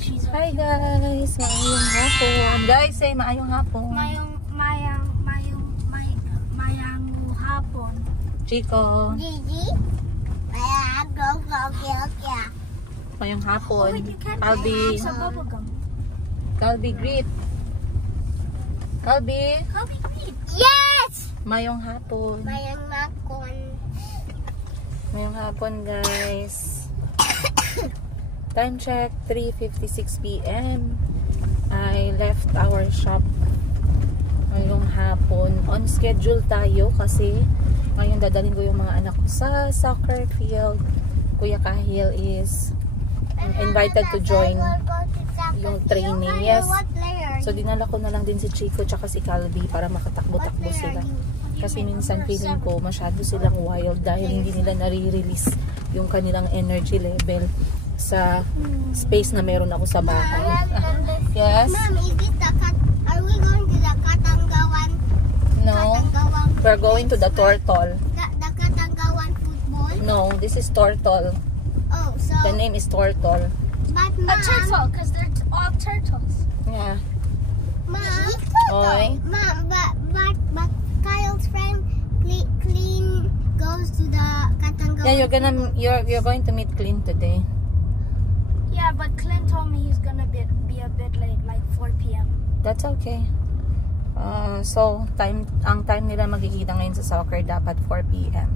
Hi guys, maayong hapon. Guys, say maayong hapon. Mayang hapon. Chico. Gigi. Maayong hapon. Bubblegum. Calbi greet. Calbi. Yes! Maayong hapon. Mayang makon. Maayong hapon guys. Time check, 3:56 p.m. I left our shop ngayong hapon. On schedule tayo kasi ngayon dadalhin ko yung mga anak ko sa soccer field. Kuya Kahil is invited to join yung training. Yes. So dinala ko na lang din si Chico tsaka si Calvi para makatakbo-takbo sila. Kasi minsan feeling ko masyado silang wild dahil hindi nila nare-release yung kanilang energy level sa space na meron ako sa bahay. Yes? Mom, is this are we going to the Katanggawan? No. We're going to the Tortol. The Katanggawan football? No, this is Tortol. Oh, so... The name is Tortol. But Mom... A turtle, because they're all turtles. Yeah. Mom... Oy. Mom, but Kyle's friend Clean goes to the Katanggawan. Yeah, you're going to meet Clint today. Yeah, but Clint told me he's gonna be a bit late, like 4 p.m. That's okay. So, ang time nila magkikita ngayon sa soccer dapat 4 p.m.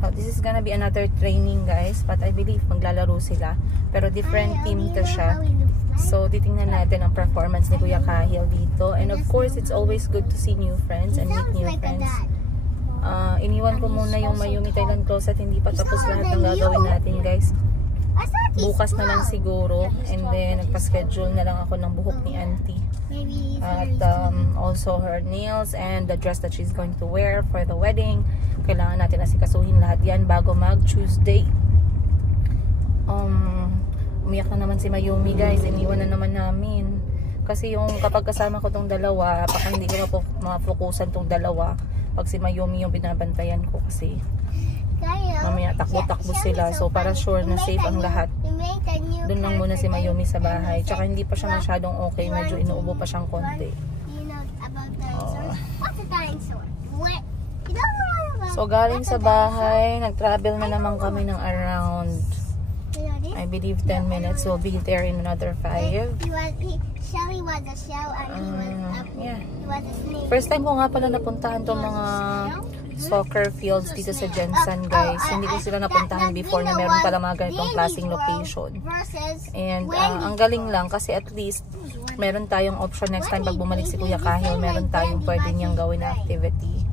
So, this is gonna be another training guys, but I believe maglalaro sila. Pero different team to siya. So, titingnan natin ang performance ni Kuya Kahil dito. And of course, it's always good to see new friends and meet new friends. Iniwan ko muna yung Mayumi Thailand closet. Hindi pa tapos lahat ng gagawin natin guys. Bukas na lang siguro. And then, nagpa-schedule na lang ako ng buhok ni Auntie. At also her nails and the dress that she's going to wear for the wedding. Kailangan natin asikasuhin lahat yan bago mag-Tuesday. Umiyak na naman si Mayumi guys. Iniwan na naman namin. Kasi yung kapag kasama ko tong dalawa, baka hindi ko mafokusan tong dalawa. Pag si Mayumi yung binabantayan ko kasi mamaya takbo-takbo sila. So para sure na safe ang lahat. Doon lang muna si Mayumi sa bahay. Tsaka hindi pa siya masyadong okay. Medyo inuubo pa siyang konti. So galing sa bahay, nag-travel na naman kami ng around I believe 10 minutes. We'll be there in another 5. Yeah. First time ko nga pala napuntahan tong mga soccer fields dito sa Jensen guys. Hindi ko sila napuntahan before na meron pala mga ganitong klaseng location. And ang galing lang kasi at least meron tayong option next time pag bumalik si Kuya Kahil, meron tayong pwede niyang gawin na activity.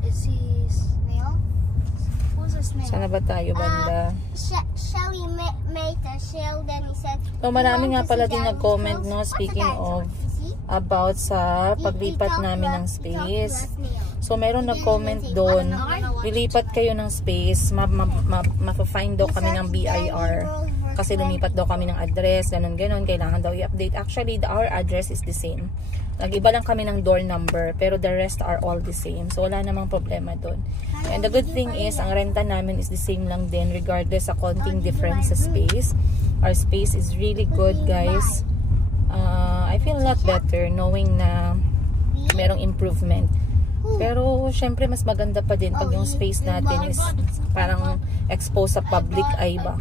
Sana ba tayo banda? So marami nga pala din nag-comment no, speaking of about sa paglipat namin ng space. So meron nag-comment doon, lilipat kayo ng space, ma-find daw kami ng BIR kasi lumipat daw kami ng address, ganun-ganon, kailangan daw i-update. Actually, our address is the same. Nag-iba lang kami ng door number, pero the rest are all the same. So wala namang problema doon. And the good thing is, ang renta namin is the same lang din regardless sa konting difference sa space. Our space is really good guys. I feel a lot better knowing na merong improvement. Pero syempre mas maganda pa din pag yung space natin is parang exposed sa public eye ba.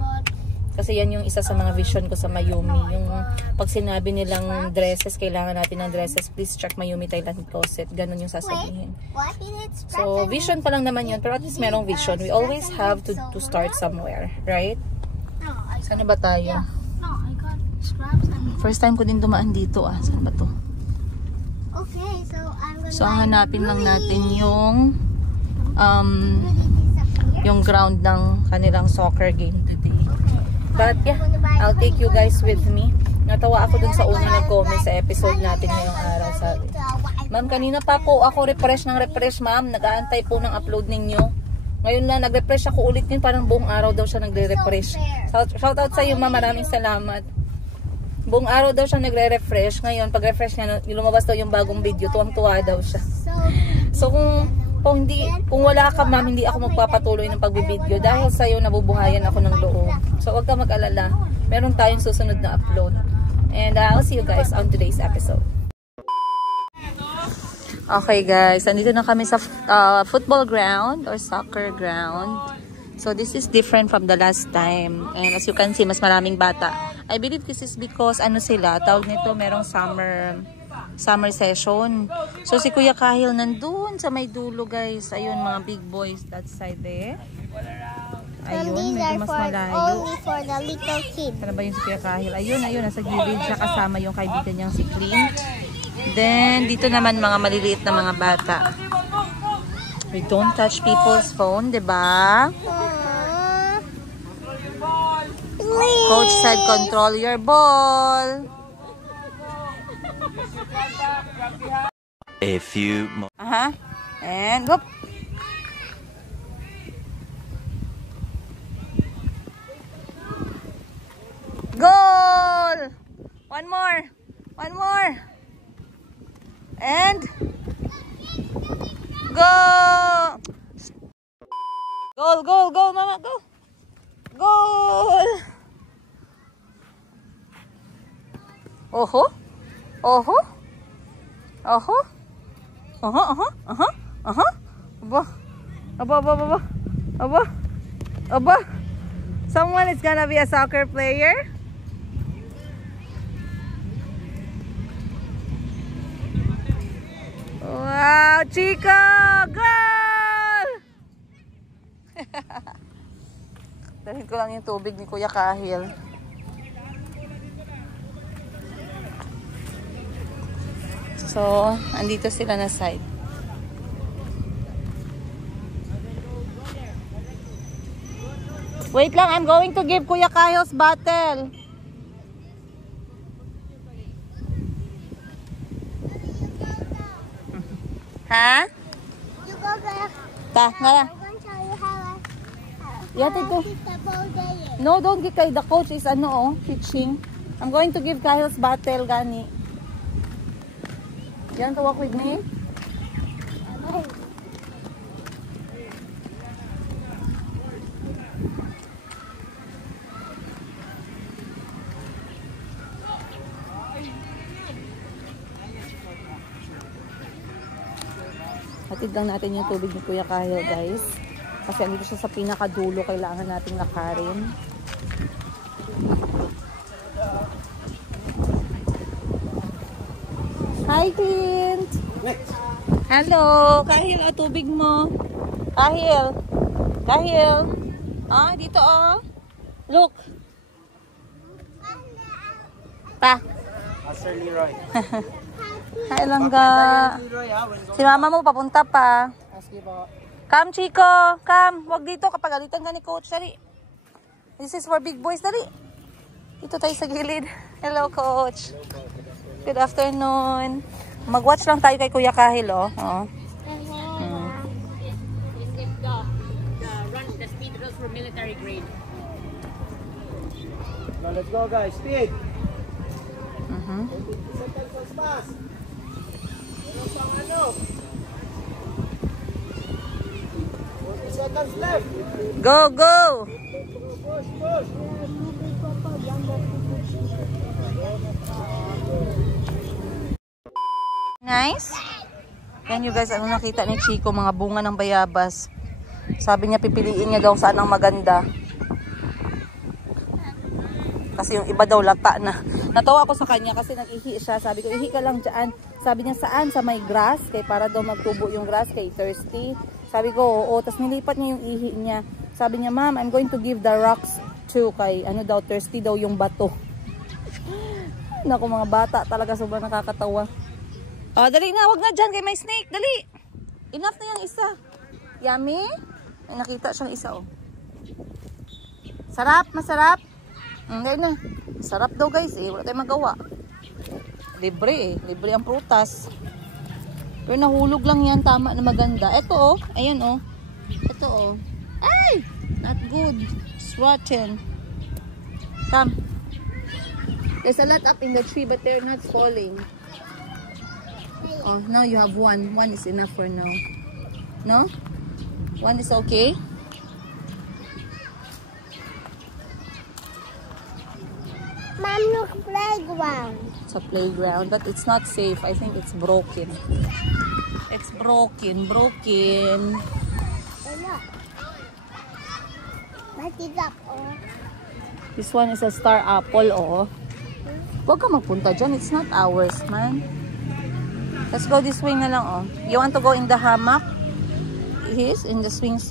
Kasi yan yung isa sa mga vision ko sa Mayumi. Yung pag sinabi nilang dresses, kailangan natin ng dresses, please check Mayumi Thailand closet. Ganun yung sasabihin. So vision pa lang naman yun, pero at least merong vision. We always have to start somewhere, right? Saan ba tayo? First time ko din dumaan dito ah. Saan ba to? So hanapin lang natin yung ground ng kanilang soccer game today. But yeah, I'll take you guys with me. Natawa ako dun sa unang nag-comment sa episode natin ngayong araw. Sabi, ma'am, kanina pa po ako refresh ma'am. Nag-aantay po ng upload ninyo. Ngayon na nag-refresh ako ulit yun. Parang buong araw daw siya nagre-refresh. Shout out sa iyo ma'am, maraming salamat. Buong araw daw siya nagre-refresh. Ngayon, pag-refresh niya, lumabas daw yung bagong video. Tuwang-tuwa daw siya. So kung wala ka ma'am, hindi ako magpapatuloy ng pagbibideo dahil sa'yo nabubuhayan ako ng loob. So huwag ka mag-alala, meron tayong susunod na upload. And I'll see you guys on today's episode. Okay guys, andito na kami sa football ground or soccer ground. So this is different from the last time. And as you can see, mas maraming bata. I believe this is because ano sila, tawag nito, merong summer session. So si Kuya Kahil nandun sa may dulo guys. Ayun mga big boys that side there. Ayun, medyo mas malayo. Only for the little kids. Sana ba yung si Kuya Kahil? Ayun, nasa gilid siya kasama yung kaibigan niyang si Clint. Then, dito naman mga maliliit na mga bata. We don't touch people's phone, diba? Coach said, control your ball. A few more. And, whoop. Goal! One more. And go! Goal, mama, go! Goal! Oho! Aba! Someone is gonna be a soccer player? Wow, Chico! Goal! Dalhin ko lang yung tubig ni Kuya Kahil. So, andito sila na side. Wait lang, I'm going to give Kuya Kahil's bottle. Ha? You go there. Ta, ngala. I'm going to show you how Yeah, take go. keep the ball there. No, don't get kay the coach is teaching. I'm going to give Kahil's bottle gani. You want to walk with me? Hatid lang natin yung tubig ni Kuya Kahil guys. Kasi andito siya sa pinakadulo, kailangan nating lakarin. Hi, Clint! Hello! Kahil, tubig mo. Kahil! Dito Look! Pa! Master Leroy. Hi, Langga! Si mama mo papunta pa. Come, Chico! Come! Huwag dito kapag alitan ka ni Coach. Dali! This is for big boys. Dali! Dito tayo sa gilid. Hello, Coach! Good afternoon. Mag-watch lang tayo kay Kuya Kahil, oh. The speed drills for military grade. Now let's go guys, speed. 20 seconds as fast. Ano? 40 seconds left. Go, go! Push. Nice. Yan you guys, ano nakita ni Chico, mga bunga ng bayabas. Sabi niya pipiliin niya daw saan ang maganda. Kasi yung iba daw lata na. Natawa ako sa kanya kasi nag-ihi siya. Sabi ko, ihi ka lang dyan. Sabi niya, saan? Sa may grass. Kaya para daw magtubo yung grass. Kay thirsty. Sabi ko, oo. Tapos nilipat niya yung ihi niya. Sabi niya, ma'am, I'm going to give the rocks to kay thirsty daw yung bato. Naku, mga bata talaga sobrang nakakatawa. Oh, dali na, wag na dyan kay may snake, dali. Enough na yung isa. Yummy? May nakita siyang isa, oh. Sarap, masarap. Hindi na. Sarap daw guys, eh. Wala tayong magawa. Libre, eh. Libre ang prutas. Pero nahulog lang yan, tama na maganda. Ito, oh. Ayan, oh. Ito, oh. Ay! Not good. It's rotten. Come. There's a lot up in the tree, but they're not falling. Oh, now you have one. One is enough for now. No? One is okay? Ma, Mom, look, playground. It's a playground, but it's not safe. I think it's broken. It's broken. Oh, look. What is up, oh? This one is a star apple, oh. Huwag ka magpunta dyan. It's not ours, man. Let's go this way na lang, oh. You want to go in the hammock? Yes, in the swing.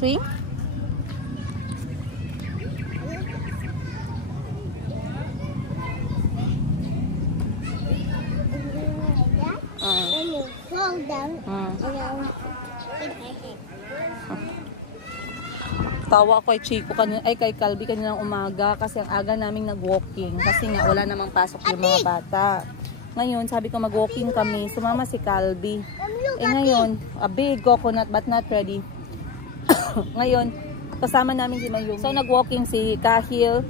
Then you fall down and I'll hit my head. Tawa ko kay Chico kay Calby kaninang umaga kasi ang aga naming nag-walking kasi nga wala namang pasok yung mga bata. Ngayon, sabi ko mag-walking kami, sumama si Calby. Ngayon, a big coconut but not ready. Ngayon, kasama namin si Mayumi. So nag-walking si Kahil,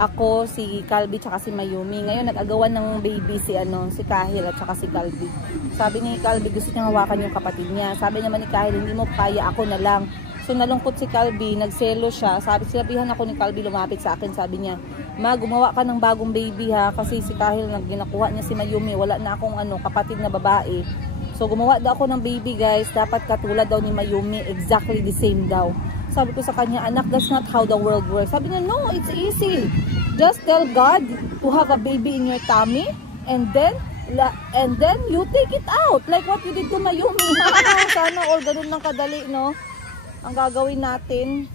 ako, si Calby, tsaka si Mayumi. Ngayon, nag-agawan ng baby si Kahil at tsaka si Calby. Sabi ni Calby, gusto niya hawakan yung kapatid niya. Sabi naman ni Kahil, hindi mo kaya, ako na lang. So nalungkot si Calby, nagselo siya. Sinabihan ako ni Calby, lumapit sa akin. Sabi niya, Ma, gumawa ka ng bagong baby ha. Kasi si Kahil, ginakuha niya si Mayumi. Wala na akong kapatid na babae. So gumawa daw ako ng baby, guys. Dapat katulad daw ni Mayumi. Exactly the same daw. Sabi ko sa kanya, anak, that's not how the world works. Sabi niya, no, it's easy. Just tell God to have a baby in your tummy. And then you take it out. Like what you did to Mayumi. Sana all ganun lang kadali, no? Ang gagawin natin.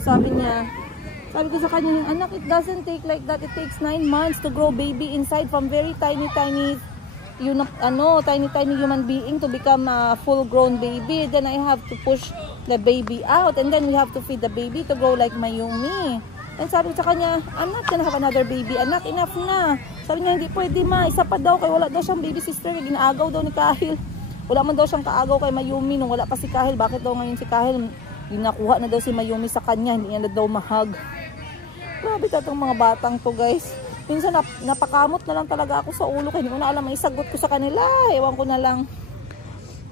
Sabi ko sa kanya, anak, it doesn't take like that. It takes 9 months to grow baby inside from very tiny tiny human being to become a full grown baby. Then I have to push the baby out and then we have to feed the baby to grow like Mayumi. And sabi ko sa kanya, I'm not gonna have another baby. Anak, enough na. Sabi niya, hindi pwede, ma. Isa pa daw, kaya wala daw siyang baby sister. Ginaagaw daw ni Kahil. Wala man daw siyang kaagaw kay Mayumi nung wala pa si Kahil. Bakit daw ngayon si Kahil, ginakuha na daw si Mayumi sa kanya, hindi niya na daw mahag. Grabe ka itong mga batang to, guys. Minsan napakamot na lang talaga ako sa ulo, kaya hindi ko na alam, may sagot ko sa kanila. Ewan ko na lang.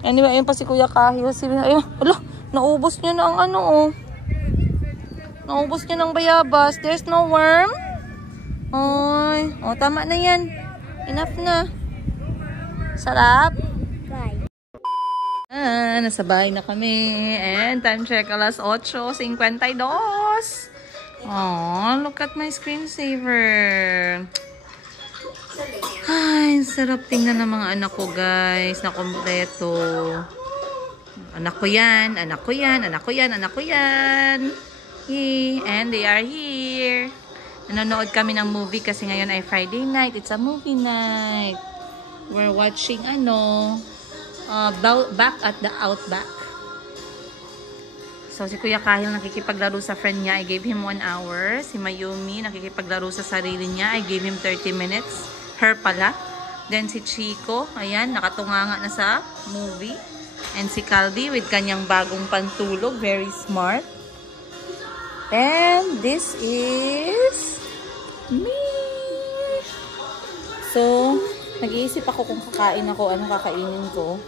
Anyway, ayun pa si Kuya Kahil. Ayun, ala, naubos niya na ang naubos niya ng bayabas. There's no worm. Oy, tama na yan. Enough na. Sarap. Nasa bahay na kami. And time check, alas 8:52. Oh, look at my screensaver. Ay, sarap tingnan ng mga anak ko, guys, na kompleto. Anak ko yan, anak ko yan, anak ko yan, anak ko yan. Yay, and they are here. Nanonood kami ng movie kasi ngayon ay Friday night. It's a movie night. We're watching Back at the Outback. So, si Kuya Kahil nakikipaglaro sa friend niya. I gave him 1 hour. Si Mayumi nakikipaglaro sa sarili niya. I gave him 30 minutes. Her pala. Then si Chico, ayan, nakatunganga na sa movie. And si Calby with kanyang bagong pantulog. Very smart. And this is me. So, nag-iisip ako kung kakain ako, anong kakainin ko.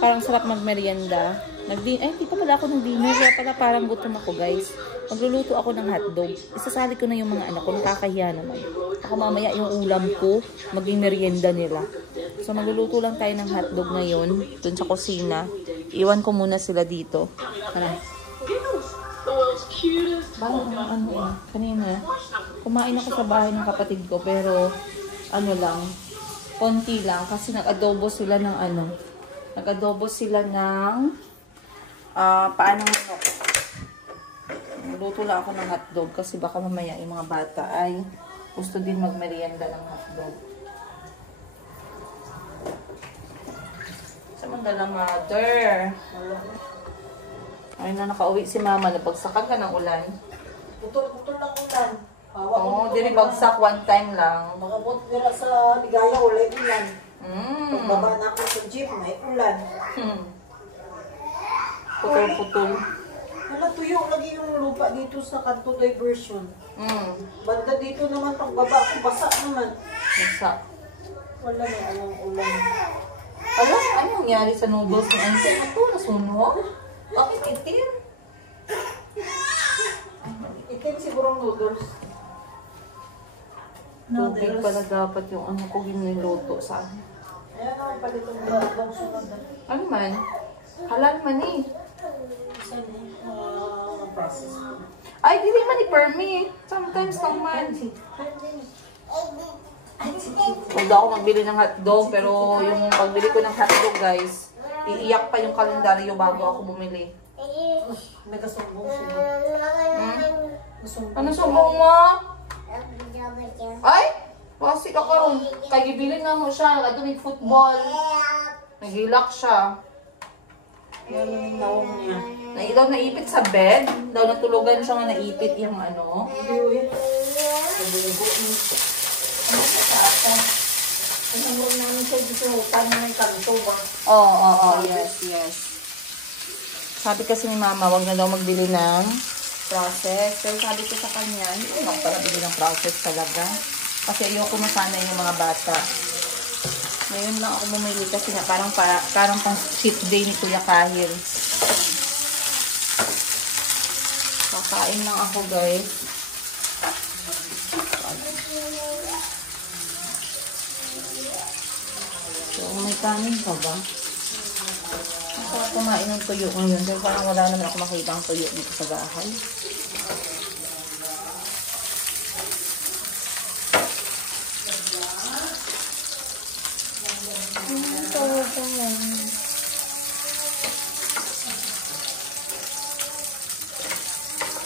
Parang sarap magmerienda. Hindi pa pala ako ng dinner. Kaya pala parang gutom ako, guys. Magluluto ako ng hotdog. Isasali ko na yung mga anak ko. Nakakahiya naman. Ako mamaya yung ulam ko, maging merienda nila. So magluluto lang tayo ng hotdog ngayon. Dun sa kusina. Iwan ko muna sila dito. Tara. Kanina. Kumain ako sa bahay ng kapatid ko. Pero konti lang. Kasi nag-adobo sila ng Nag-adobo sila ng paano manok. Luto lang ako ng hotdog kasi baka mamaya yung mga bata ay gusto din magmerienda ng hotdog. Samantala, mother. Ay na, nakauwi si mama. Napagsakan ka ng ulan. Putol lang ulan. Oo, dili bagsak one time lang. Mga buot nila sa Ligaya, wala ulan. Pagbaba na ako sa jeep, may ulan. Putol-putol. Wala, tuyo lagi yung lupa dito sa Kanto Diversion. Banda dito naman, pagbaba ako, basa naman. Basa. Wala na alang ulan. Alam, ano nangyari sa noodles ng auntie? Ito, nasunog? Bakit itim? Itim siguro noodles. Tubig pala dapat yung ano ko ginuluto sa akin. Ayan naman pala itong bagong sunod na. Ano man? Halal man eh. Saan yung process ko? Ay, dili man i-permi. Sometimes lang man. Huwag ako magbili ng hotdog, pero yung pagbili ko ng hotdog, guys, iiyak pa yung kalendaryo bago ako bumili. Nagasumbong-sumbong. Ano sumbong mo? Ay! Wasi ka karon. Kay gibilin nga mo siya. Ato may football. Nagilak siya. Yan yung nawong niya. Daw naipit sa bed. Daw natulugan siya nga naipit yung ano. Ang mong namin siya dito, paano may kanto ba? Oo, yes. Sabi kasi ni mama, wag na daw magbili ng process. Pero sabi ko sa kanya, hindi ko pala bili ng process talaga. Kasi ayoko masanay yung mga bata. Ngayon lang ako bumili kasi nga parang pang cheat day ni Kuya Kahil. Kakain lang ako, guys. So, may kanin pa ba? Masarap kumain ng tuyo ngayon. Dahil parang wala naman ako makita ang tuyo dito sa bahay.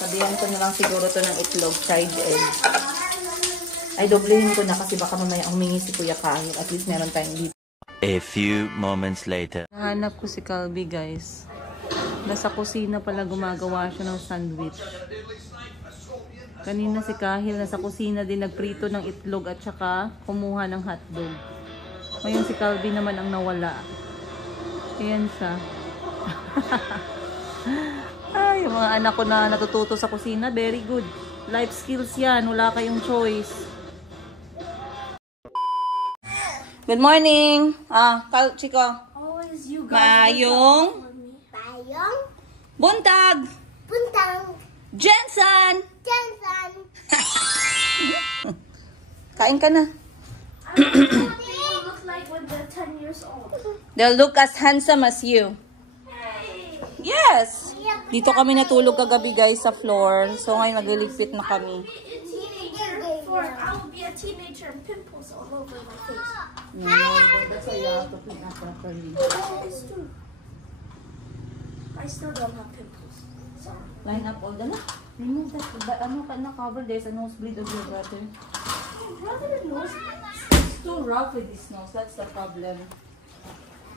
Sabihan ko na lang siguro to ng itlog, fried egg. Ay, doblehin ko na kasi baka mamaya humingi si Kuya Kahil. At least meron tayong dito. A few moments later. Nahanap ko si Calby, guys. Nasa kusina pala gumagawa siya ng sandwich. Kanina si Kahil nasa kusina din nagprito ng itlog at saka kumuha ng hotdog. Ngayon si Calby naman ang nawala. Ayan siya. Ay, yung mga anak ko na natututo sa kusina, very good. Life skills yan, wala kayong choice. Good morning! Chico. Always you guys. Mayong Bayong. buntag! Puntang. Jensen! Jensen. Kain ka na. They look like when they're 10 years old. They'll look as handsome as you. Yes! Dito kami natulog kagabi, guys, sa floor. So ngayon nagliligpit na kami. I will be a teenager and pimples all over my face. No, that's why you have to clean up properly. It's true. I still don't have pimples. Sorry. Line up all the remove that. Ano ka na-cover? There's a nosebleed of your brother. Brother knows. It's too rough with his nose. That's the problem.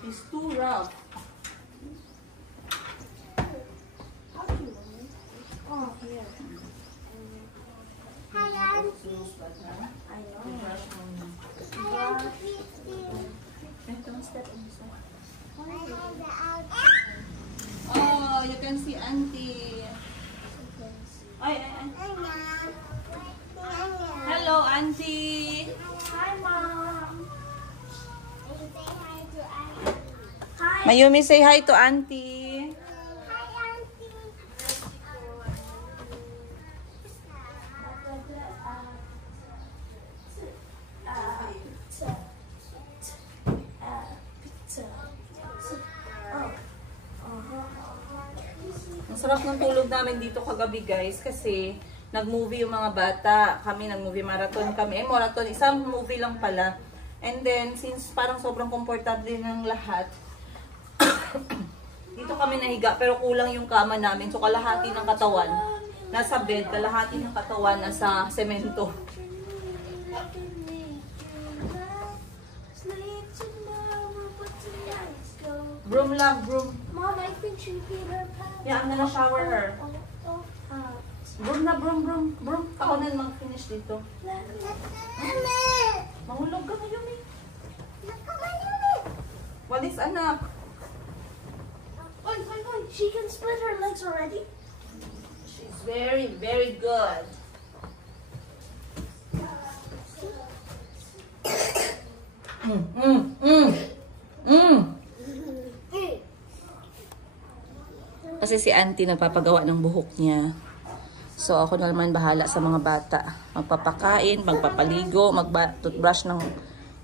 It's too rough. How do you know? Oh, here. Hi, Auntie. I know. Hi, Auntie. Don't step inside. I have the out. Oh, you can see Auntie. Ay. Hello, Auntie. Hi, Mom. Say hi to Auntie. Hi. Mayumi, say hi to Auntie. Hi, Auntie. Ang sarap ng tulog namin dito kagabi, guys, kasi nag-movie yung mga bata. Kami nag-movie marathon kami. Marathon, isang movie lang pala. And then, since parang sobrang komportable ng lahat, dito kami nahiga, pero kulang yung kama namin. So, kalahati ng katawan nasa bed, kalahati ng katawan nasa semento. Broom lang, broom. Mom, I think she peed her pants. Yeah, I'm gonna shower her. Oh, Broom na, broom, broom. Broom, ako na mag-finish dito. Mahulog ka na yun eh. Walis, anak. Oi, she can split her legs already. She's very, very good. Kasi si auntie nagpapagawa ng buhok niya. So, ako na naman bahala sa mga bata. Magpapakain, magpapaligo, mag-toothbrush ng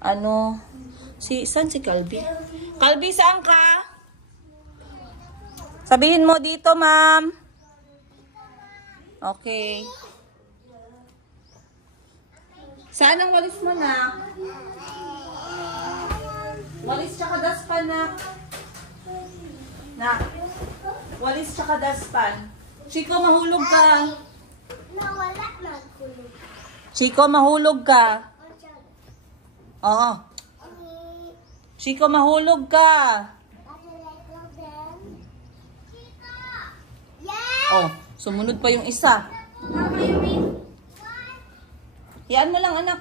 ano. Saan si Calby? Calby, saan ka? Sabihin mo dito, ma'am. Okay. Saan ang walis mo na? Walis tsaka daspan na. Walis tsaka daspan. Chico, mahulog ka. Nawala nagkulog. Chico, mahulog ka. Oo. Chico, mahulog ka. Oh, sumunod pa yung isa. Hayaan mo lang, anak.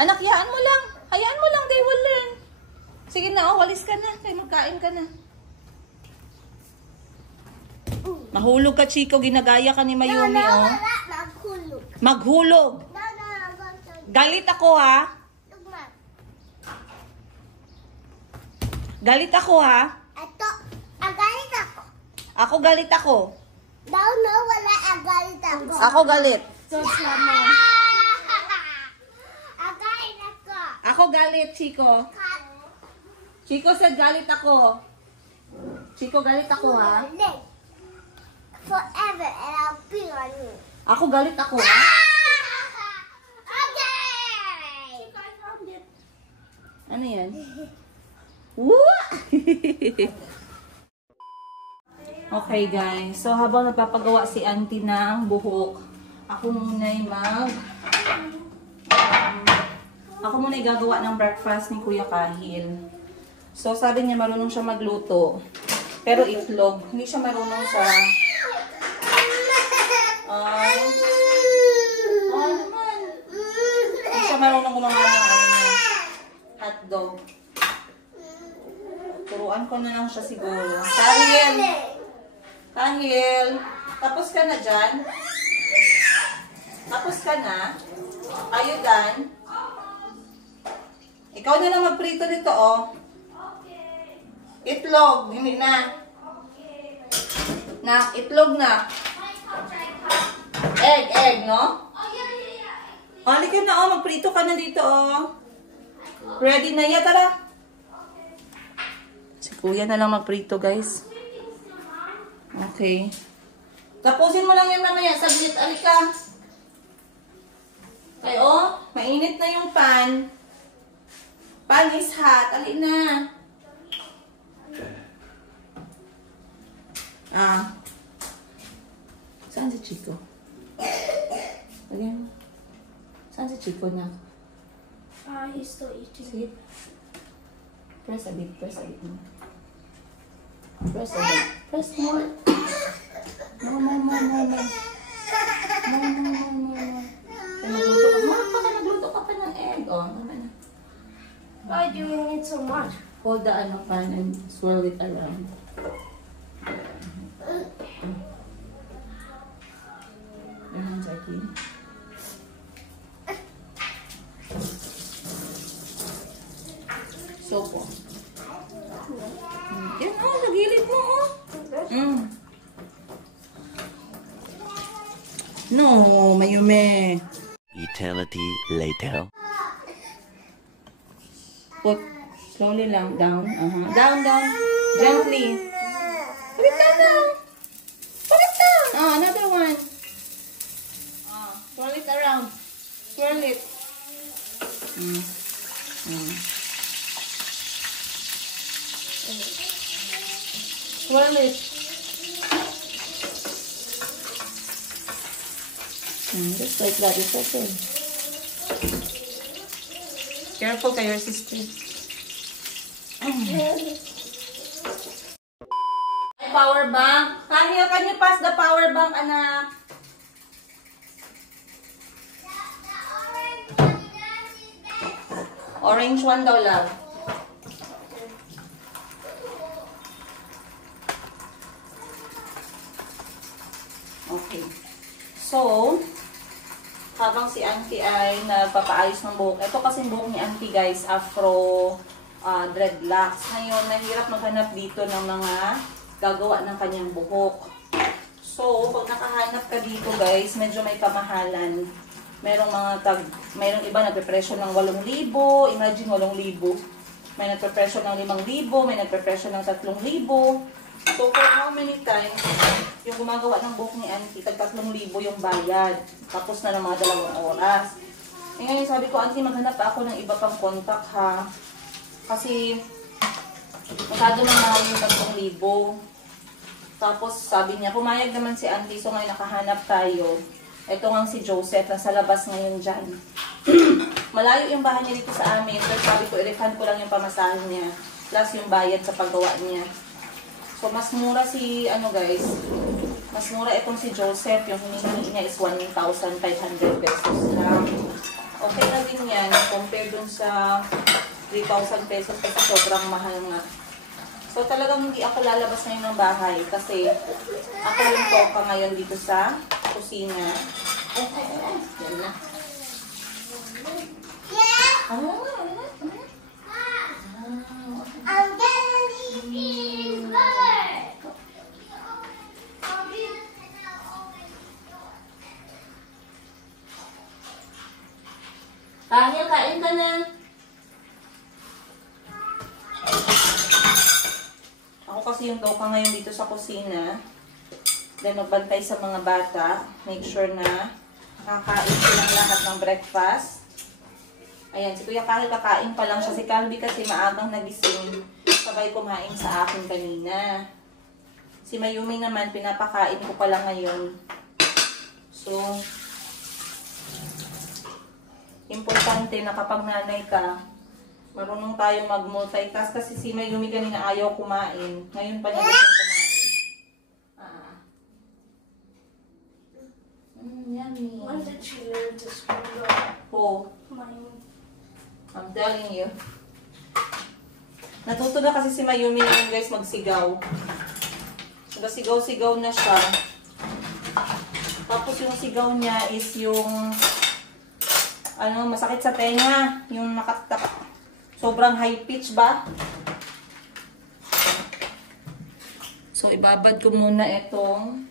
Anak, hayaan mo lang. Hayaan mo lang, they will learn. Sige na, walis ka na. Kaya magkain ka na. Mahulog ka, Chico. Ginagaya ka ni Mayumi, oh. Maghulog. Maghulog. Galit ako, ha? Galit ako, ha? Ito, agalit ako. Ako galit ako. Daw na wala agalit ako. Ako galit. Agalit ako. Ako galit, Chico. Chico said galit ako. Chico, galit ako, ha? Forever and I'll be on you. Ako galit ako, ha? Okay! Ano yan? Woo! Okay, guys. So, habang nagpapagawa si auntie ng buhok, ako muna'y gagawa ng breakfast ni Kuya Kahil. So, sabi niya marunong siya magluto. Pero itlog. Hindi siya marunong sa... naman. Hindi siya marunong gumawa ng hotdog. Turuan ko na lang siya siguro. Kahil, tapos ka na dyan? Tapos ka na? Ayudan? Ikaw na lang magprito nito, oh. Itlog, hindi na. Itlog na. Egg, no? Halika na, oh. Magprito ka na dito, oh. Ready na yan, tara. Si Kuya na lang magprito, guys. Okay. Tapusin mo lang yan mamaya. Saglit, alika. Ay, oh. Mainit na yung pan. Pan is hot. Alin na. Saan si Chico? Alin. Saan si Chico na? He's still eating. Sige. Press a bit more. Press a bit. Press more. More. Nagluto ka pa ng egg. Oh, naman na. Why do you need so much? Hold the pan and swirl it around. Your hands are clean. Soap po. Yan, oh, nagilid mo, oh. No, Mayumi. Eternity later. Put slowly lang down. Down. Gently. Put it down. Oh, another one. Swirl it around. Swirl it. Swirl it. Just like that. It's okay. Careful kayo, sister. Power bank. Kahil, can you pass the power bank, anak? Orange one daw lang. Okay. So, habang si auntie ay nagpapaayos ng buhok. Ito kasi buhok ni auntie, guys, afro dreadlocks. Ngayon, nahirap maghanap dito ng mga gagawa ng kanyang buhok. So, So, pag nakahanap ka dito guys, medyo may kamahalan. Merong iba nagpe-presyo ng 8,000. Imagine 8,000. May nagpe-presyo ng 5,000. May nagpe-presyo ng 3,000. So, for how many times, yung gumagawa ng buhok ni Auntie, tag 3,000 yung bayad. Tapos na ng mga 2 oras. E ngayon, sabi ko, Auntie, maghanap ako ng iba pang contact ha. Kasi, masyado na mahal yung 3,000. Tapos, sabi niya, pumayag naman si Auntie, so ngayon nakahanap tayo. Ito nga si Joseph, nasa labas ngayon dyan. Malayo yung bahay niya dito sa amin, pero sabi ko, i-refund ko lang yung pamasahin niya. Plus yung bayad sa paggawa niya. So, mas mura si, guys, mas mura itong si Joseph. Yung hinihingi niya is 1,500 pesos lang. Okay na din yan, compare dun sa 3,000 pesos kasi sobrang mahal nga. So, talagang hindi ako lalabas ngayon ng bahay kasi ako yung toka ngayon dito sa kusina. Yan na. I'm gonna leave first. Daniel, kain ka na. Ako kasi yung toka ngayon dito sa kusina. Then magbantay sa mga bata. Make sure na nakakain silang lahat ng breakfast. Ayan, si Kuya Kahil kakain pa lang siya. Si Calvi kasi maagang nagising. Sabay kumain sa akin kanina. Si Mayumi naman, pinapakain ko pa lang ngayon. So, importante na kapag nanay ka, marunong tayong mag-multitask kasi si Mayumi kanina ayaw kumain. Ngayon pa niya gusto kumain. Yummy. When did she learn to speak? Oh, Mine. I'm telling you. Natuto na kasi si Mayumi ngayon guys magsigaw. Sigaw-sigaw na siya. Tapos yung sigaw niya is yung masakit sa tenga. Yung sobrang high pitch ba? So, ibabad ko muna itong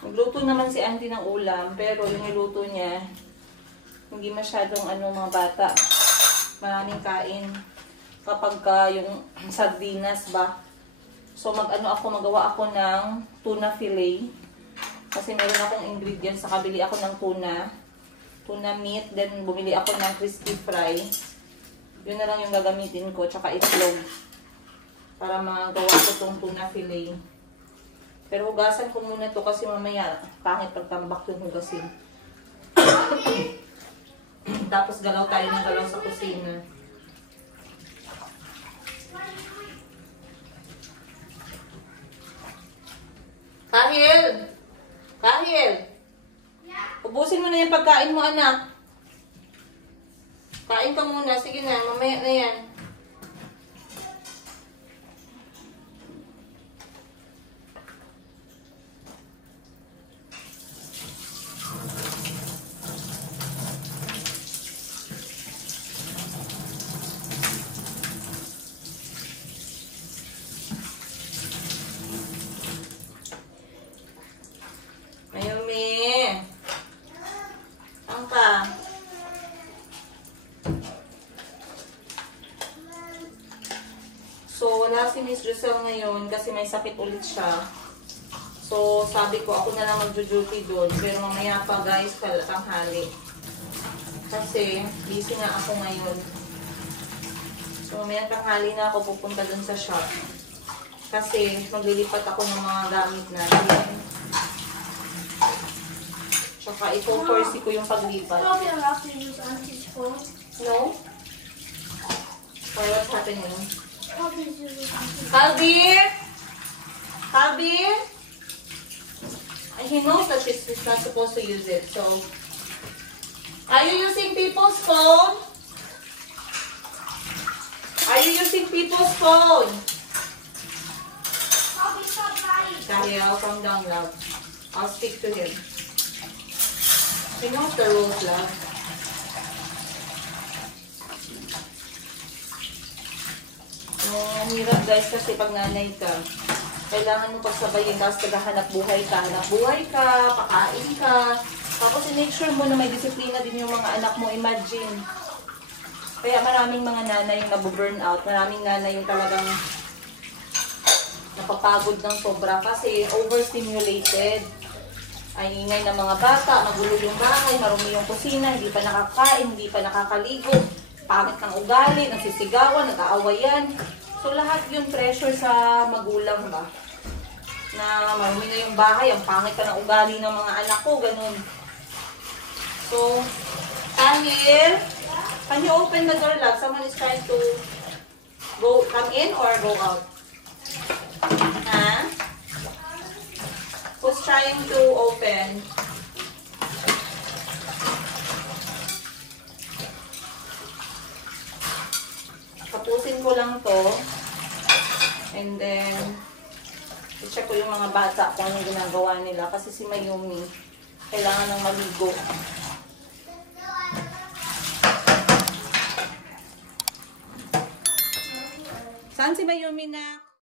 Nagluto naman si Auntie ng ulam, pero yung niluto niya, hindi masyadong mga bata. Maraming kain. Kapag yung sardinas ba. So magawa ako ng tuna fillet. Kasi meron akong ingredients, nakabili ako ng tuna meat, then bumili ako ng crispy fry. Yun na lang yung gagamitin ko, tsaka itlog. Para magawa ko tong tuna fillet. Pero hugasan ko muna to kasi mamaya pangit pagtambak yung hugasin. Tapos galaw tayo ng galaw sa kusina. Kahil! Kahil! Ubusin mo na yung pagkain mo, anak. Kain ka muna. Sige na, mamaya na yan. So, wala si Miss Giselle ngayon kasi may sakit ulit siya. So, sabi ko, ako na lang magjo-duty doon. Pero mamaya pa guys, tanghali. Kasi, busy nga ako ngayon. So, mamaya tanghali na ako pupunta doon sa shop. Kasi, maglilipat ako ng mga gamit natin. Tsaka, i-force ko yung paglipat. Probably allowed to use Auntie's phone. No? Or what's happening? Probably use Auntie's Calvin! Calvin! He knows that he's not supposed to use it, so... Are you using people's phone? Are you using people's phone? Probably stop lying. Dahil, calm down, love. I'll speak to him. He knows the rules, love. Ang hirap guys kasi pag nanay ka, kailangan mo pagsabayin, tapos naghahanap buhay ka, pakain ka, tapos i-make sure mo na may disiplina din yung mga anak mo, imagine. Kaya maraming mga nanay yung nabu-burn out, maraming nanay yung talagang napapagod ng sobra kasi overstimulated. Ay ingay ng mga bata, magulo yung bahay, marumi yung kusina, hindi pa nakakain, hindi pa nakakaligo, pangit ng ugali, nagsisigawan, nag-aawayan. So, lahat yung pressure sa magulang ba? Na marumi na yung bahay, ang pangit ka ng ugali ng mga anak ko, ganun. So, Tahir, can you open the door, love? Someone is trying to come in or go out? Ha? Who's trying to open? Tapusin ko lang to. And then, i-check ko yung mga bata kung anong ginagawa nila. Kasi si Mayumi, kailangan ng maligo. Saan si Mayumi na?